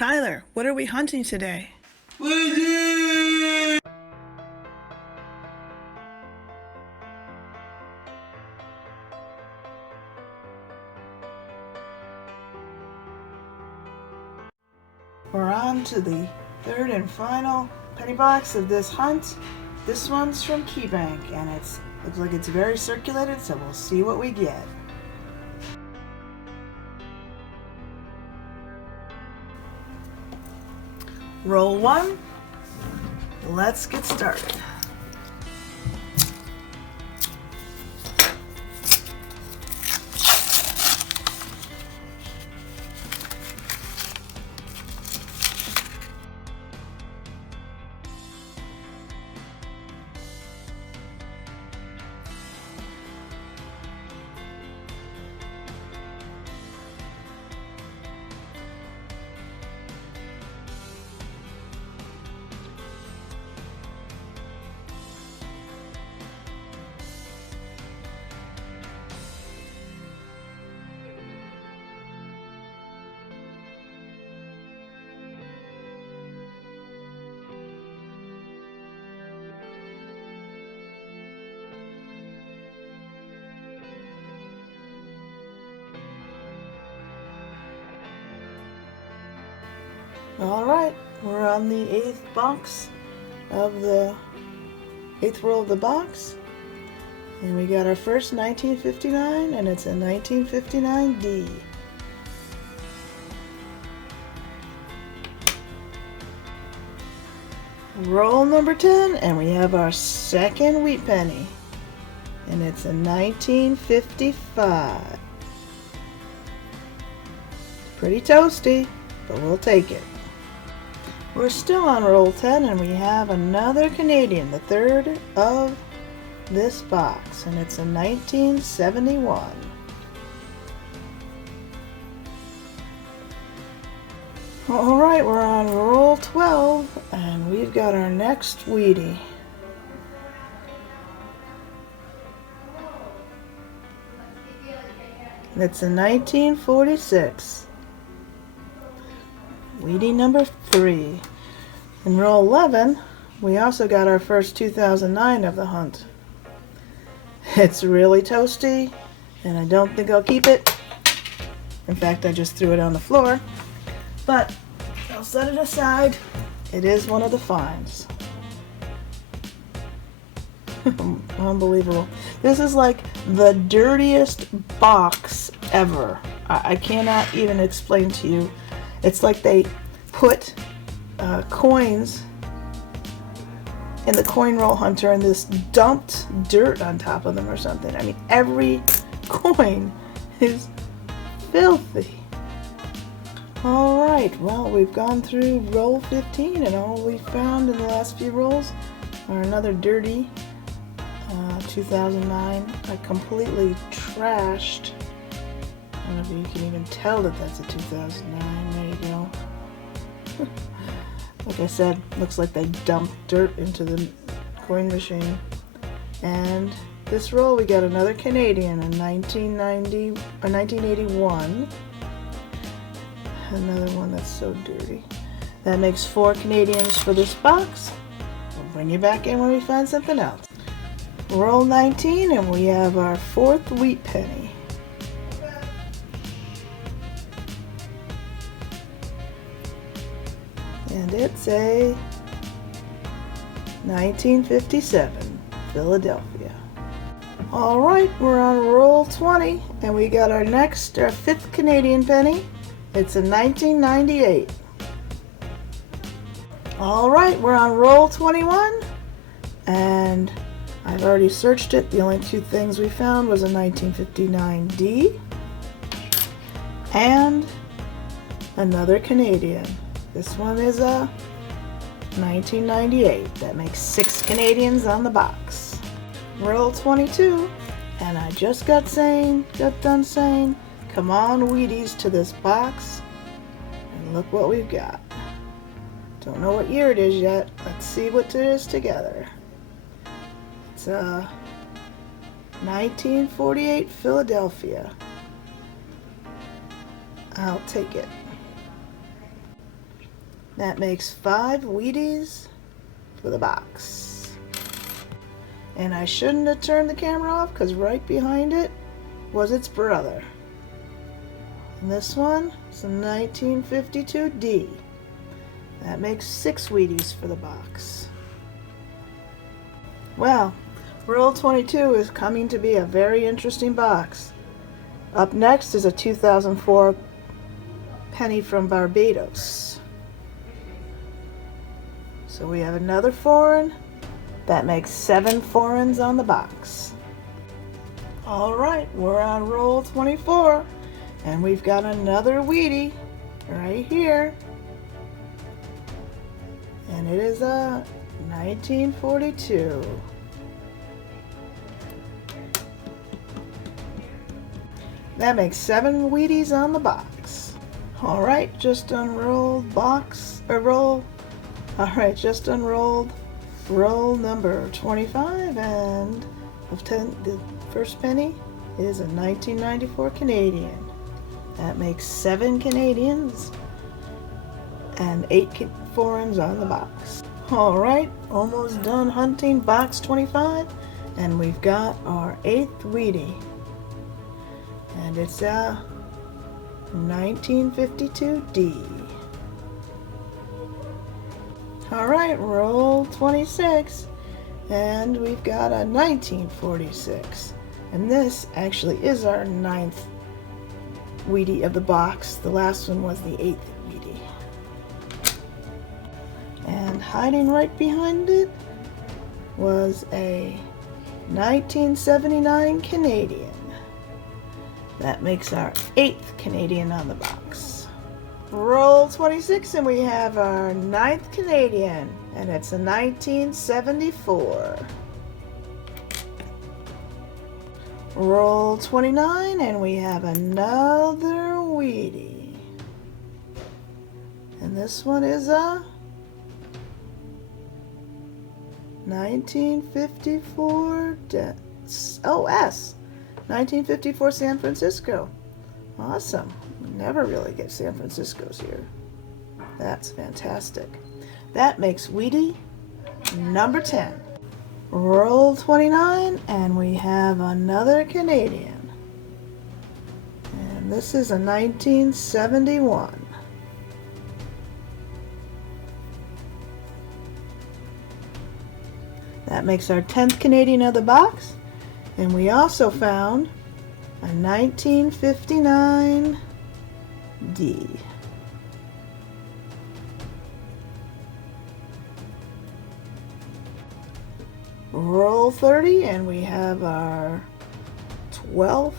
Tyler, what are we hunting today? We're on to the third and final penny box of this hunt. This one's from KeyBank, and looks like it's very circulated, so we'll see what we get. Roll one. Let's get started. All right, we're on the eighth box of the eighth roll of the box, and we got our first 1959, and it's a 1959D. Roll number 10, and we have our second wheat penny, and it's a 1955. Pretty toasty, but we'll take it. We're still on roll 10, and we have another Canadian, the third of this box, and it's a 1971. Alright, we're on roll 12, and we've got our next Wheatie. It's a 1946. Wheatie number 3. In roll 11, we also got our first 2009 of the hunt. It's really toasty, and I don't think I'll keep it. In fact, I just threw it on the floor, but I'll set it aside. It is one of the finds. Unbelievable. This is like the dirtiest box ever. I cannot even explain to you. It's like they put coins in the coin roll hunter and this dumped dirt on top of them or something. I mean, every coin is filthy. Alright, well, we've gone through roll 15, and all we found in the last few rolls are another dirty 2009. I completely trashed. I don't know if you can even tell that that's a 2009. There you go. Like I said, looks like they dumped dirt into the coin machine. And this roll, we got another Canadian in 1981. Another one that's so dirty. That makes 4 Canadians for this box. We'll bring you back in when we find something else. Roll 19, and we have our fourth wheat penny. And it's a 1957 Philadelphia. Alright, we're on roll 20, and we got our fifth Canadian penny. It's a 1998. Alright, we're on roll 21, and I've already searched it. The only 2 things we found was a 1959D and another Canadian. This one is a 1998. That makes 6 Canadians on the box. Roll 22, and I just got done saying, come on Wheaties to this box, and look what we've got. Don't know what year it is yet. Let's see what it is together. It's a 1948 Philadelphia. I'll take it. That makes 5 Wheaties for the box. And I shouldn't have turned the camera off because right behind it was its brother. And this one is a 1952 D. That makes 6 Wheaties for the box. Well, roll 22 is coming to be a very interesting box. Up next is a 2004 penny from Barbados. So we have another foreign. That makes 7 foreigns on the box. Alright, we're on roll 24. And we've got another Wheatie right here. And it is a 1942. That makes 7 Wheaties on the box. Alright, just unrolled box, or roll. Alright, just unrolled roll number 25, and of 10, the first penny is a 1994 Canadian. That makes 7 Canadians and 8 foreigns on the box. Alright, almost done hunting box 25, and we've got our 8th Wheatie. And it's a 1952 D. Alright, roll 26, and we've got a 1946. And this actually is our 9th Wheatie of the box. The last one was the 8th Wheatie. And hiding right behind it was a 1979 Canadian. That makes our 8th Canadian on the box. Roll 26, and we have our 9th Canadian, and it's a 1974. Roll 29, and we have another Wheatie. And this one is a 1954 OS. 1954 San Francisco. Awesome. We never really get San Franciscos here. That's fantastic. That makes Wheatie number 10. Roll 29, and we have another Canadian. And this is a 1971. That makes our 10th Canadian of the box. And we also found a 1959 D. Roll 30, and we have our 11th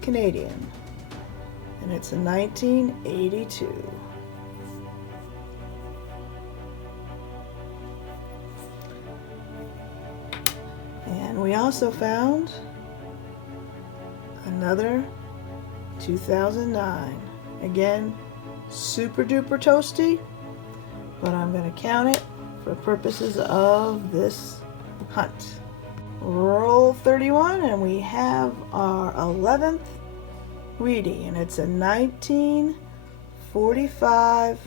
Canadian, and it's a 1982. And we also found another 2009. Again, super duper toasty, but I'm going to count it for purposes of this hunt. Roll 31, and we have our 11th Wheatie, and it's a 1945,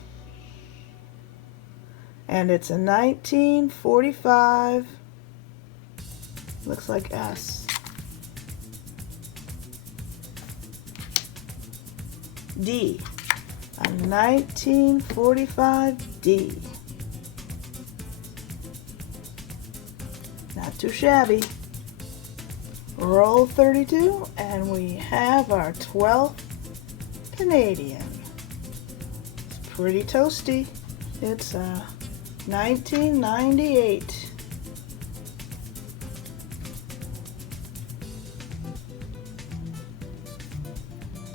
and it's a 1945, looks like S. D. A 1945 D. Not too shabby. Roll 32, and we have our 12th Canadian. It's pretty toasty. It's a 1998.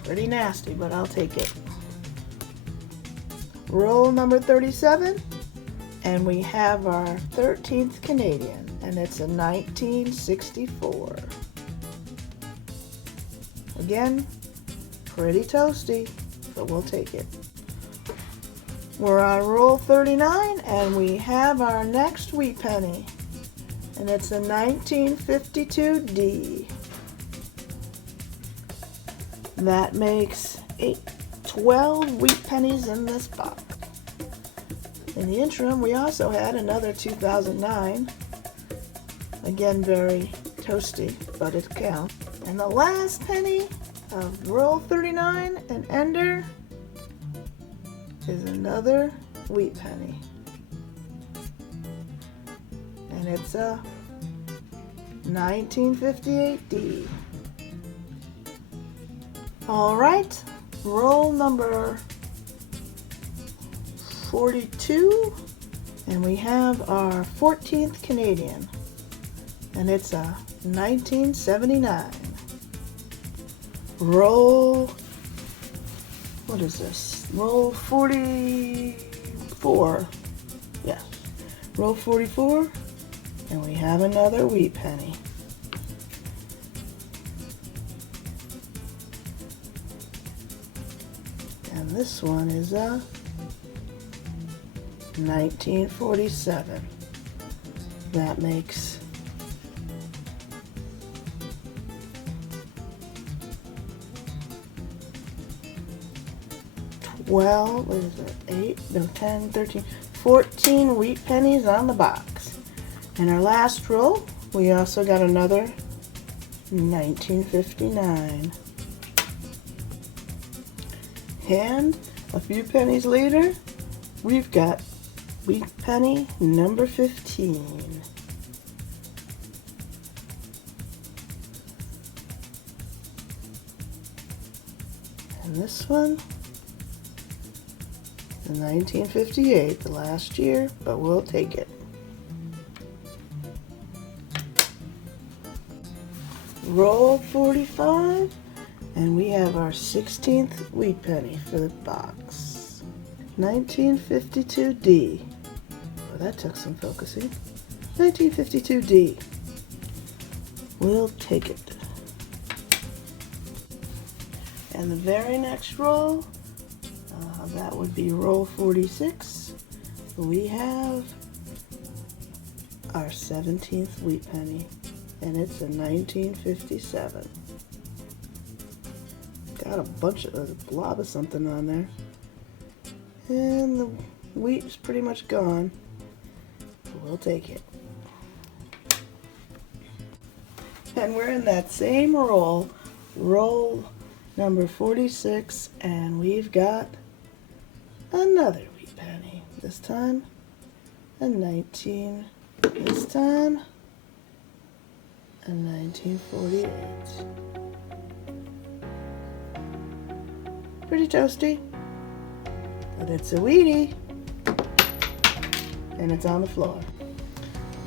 Pretty nasty, but I'll take it. Roll number 37, and we have our 13th Canadian, and it's a 1964. Again, pretty toasty, but we'll take it. We're on roll 39, and we have our next wheat penny, and it's a 1952 D. That makes 12 wheat pennies in this box. In the interim, we also had another 2009. Again, very toasty, but it counts. And the last penny of roll 39 and ender is another wheat penny. And it's a 1958D. All right, roll number 42, and we have our 14th Canadian, and it's a 1979. Roll, what is this? Roll 44. Yes, roll 44, and we have another wheat penny. And this one is a 1947. That makes 12, what is it, 8, no, 10, 13, 14 wheat pennies on the box. In our last roll, we also got another 1959. And a few pennies later, we've got wheat penny number 15. And this one, the 1958, the last year, but we'll take it. Roll 45, and we have our 16th wheat penny for the box. 1952D. Oh, that took some focusing. 1952D. We'll take it. And the very next roll, that would be roll 46. We have our 17th wheat penny, and it's a 1957. Got a bunch of a blob of something on there, and the wheat is pretty much gone. We'll take it. And we're in that same roll, roll number 46, and we've got another wheat penny. This time a 19, this time a 1948. Pretty toasty, but it's a wheatie, and it's on the floor.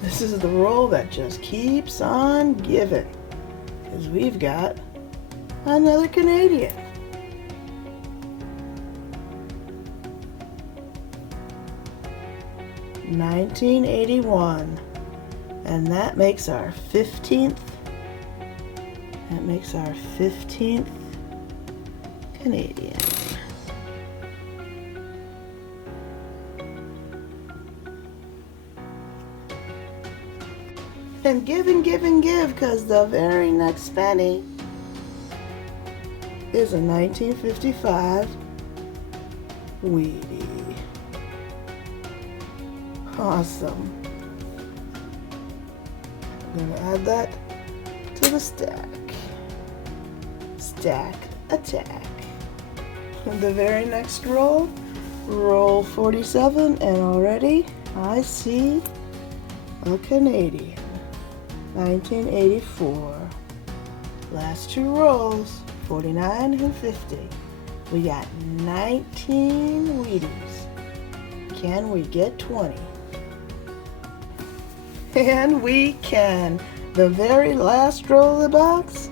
This is the roll that just keeps on giving, because we've got another Canadian. $1981, and that makes our 15th. That makes our 15th Canadian. And give and give and give, because the very next penny is a 1955 wheatie. Awesome. I'm gonna add that to the stack. Stack attack. And the very next roll, roll 47, and already I see a Canadian. 1984. Last two rolls, 49 and 50. We got 19 Wheaties. Can we get 20? And we can. The very last roll of the box,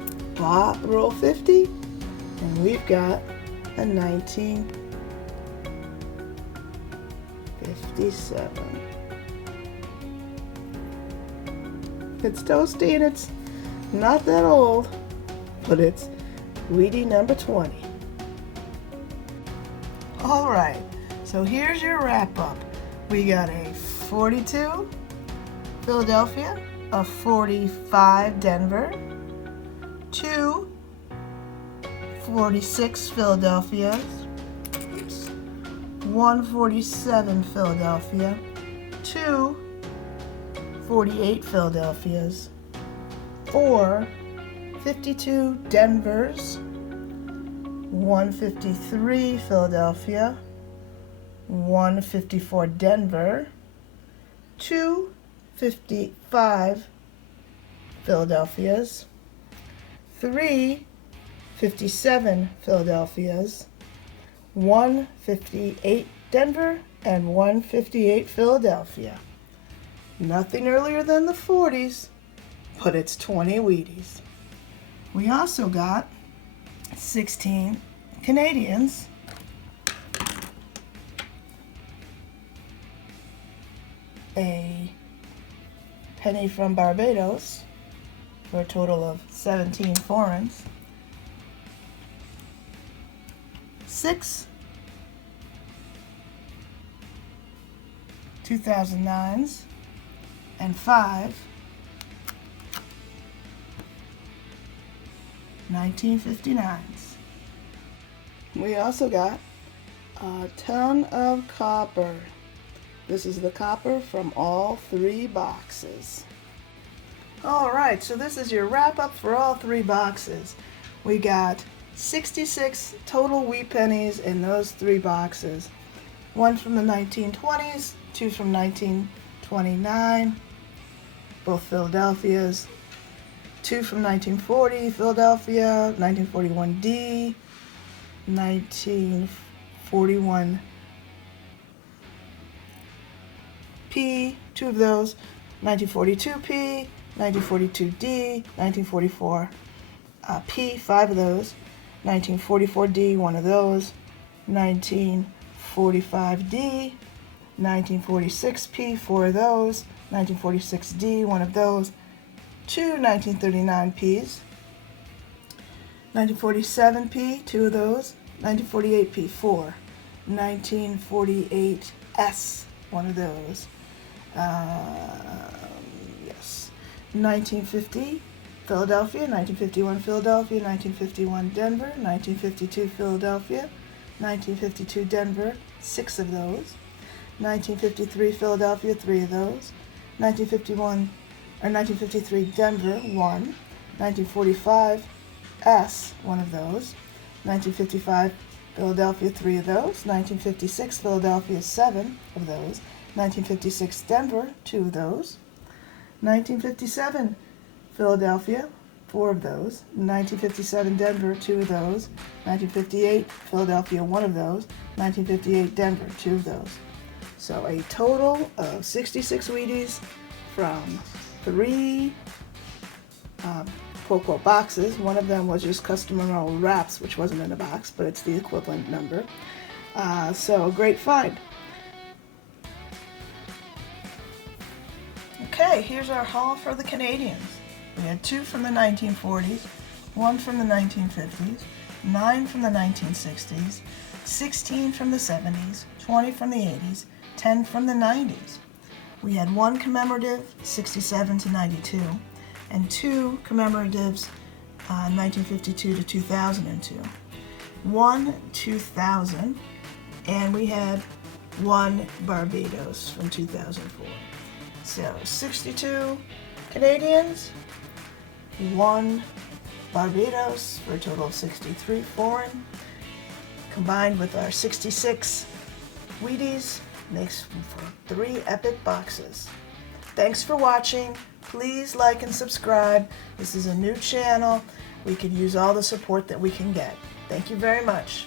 roll 50, and we've got a 1957. It's toasty and it's not that old, but it's Wheatie number 20. All right, so here's your wrap up. We got a 42 Philadelphia, a 45 Denver, 2 46 Philadelphias, 147 Philadelphia, 2 48 Philadelphias, 4 52 Denvers, 153 Philadelphia, 154 Denver, 255 Philadelphias, 357 Philadelphias, 158 Denver, and 158 Philadelphia. Nothing earlier than the 40s, but it's 20 Wheaties. We also got 16 Canadians, a penny from Barbados, for a total of 17 foreigns, 6 2009s, and 5 1959s. We also got a ton of copper. This is the copper from all 3 boxes. Alright, so this is your wrap up for all 3 boxes. We got 66 total wheat pennies in those 3 boxes. 1 from the 1920s, 2 from 1929, both Philadelphias, 2 from 1940, Philadelphia, 1941D, 1941 P, 2 of those, 1942 P, 1942 D, 1944 P, 5 of those, 1944 D, 1 of those, 1945 D, 1946 P, 4 of those, 1946 D, 1 of those, 2 1939 Ps, 1947 P, 2 of those, 1948 P, 4, 1948 S, 1 of those, yes, 1950 Philadelphia, 1951 Philadelphia, 1951 Denver, 1952 Philadelphia, 1952 Denver, 6 of those, 1953 Philadelphia, 3 of those, 1953 Denver, 1, 1945 S, 1 of those, 1955 Philadelphia, 3 of those, 1956 Philadelphia, 7 of those, 1956 Denver, 2 of those, 1957 Philadelphia, 4 of those, 1957 Denver, 2 of those, 1958 Philadelphia, 1 of those, 1958 Denver, 2 of those. So a total of 66 Wheaties from 3 quote boxes. One of them was just customary wraps, which wasn't in a box, but it's the equivalent number. So great find. Okay, here's our haul for the Canadians. We had 2 from the 1940s, 1 from the 1950s, 9 from the 1960s, 16 from the 70s, 20 from the 80s, 10 from the 90s. We had 1 commemorative, 67 to 92, and 2 commemoratives, 1952 to 2002. 1 2000, and we had 1 Barbados from 2004. So 62 Canadians, 1 Barbados, for a total of 63 foreign. Combined with our 66 Wheaties, makes for 3 epic boxes. Thanks for watching. Please like and subscribe. This is a new channel. We could use all the support that we can get. Thank you very much.